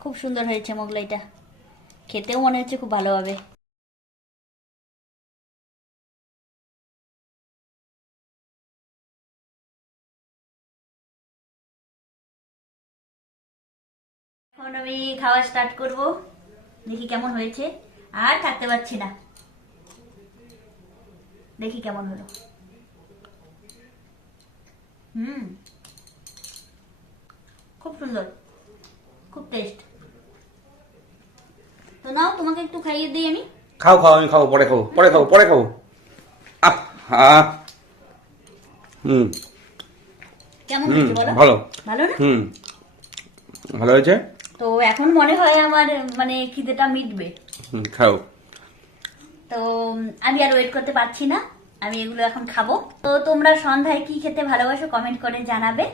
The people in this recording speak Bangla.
খুব সুন্দর হয়েছে মোগলাইটা, খেতেও মনে হচ্ছে খুব ভালো হবে। এখন আমি খাওয়া স্টার্ট করব, দেখি কেমন হয়েছে। আর থাকতে পারছি না, দেখি কেমন হলো। খুব সুন্দর, খুব টেস্ট। তো নাও, তোমাকে একটু খাইয়ে দিই আমি। খাও খাও, আমি খাবো, পরে খাবো, পরে খাবো, পরে খাবো। আহ হা। কেমন হয়েছে বলো? ভালো। ভালো না? ভালো হয়েছে। তো এখন মনে হয় আমার মানে খিদেটা মিটবে। খাও। তো আমি আর ওয়েট করতে পারছি না, আমি এগুলো এখন খাবো। তো তোমরা সন্ধ্যায় কি খেতে ভালোবাসো কমেন্ট করে জানাবে।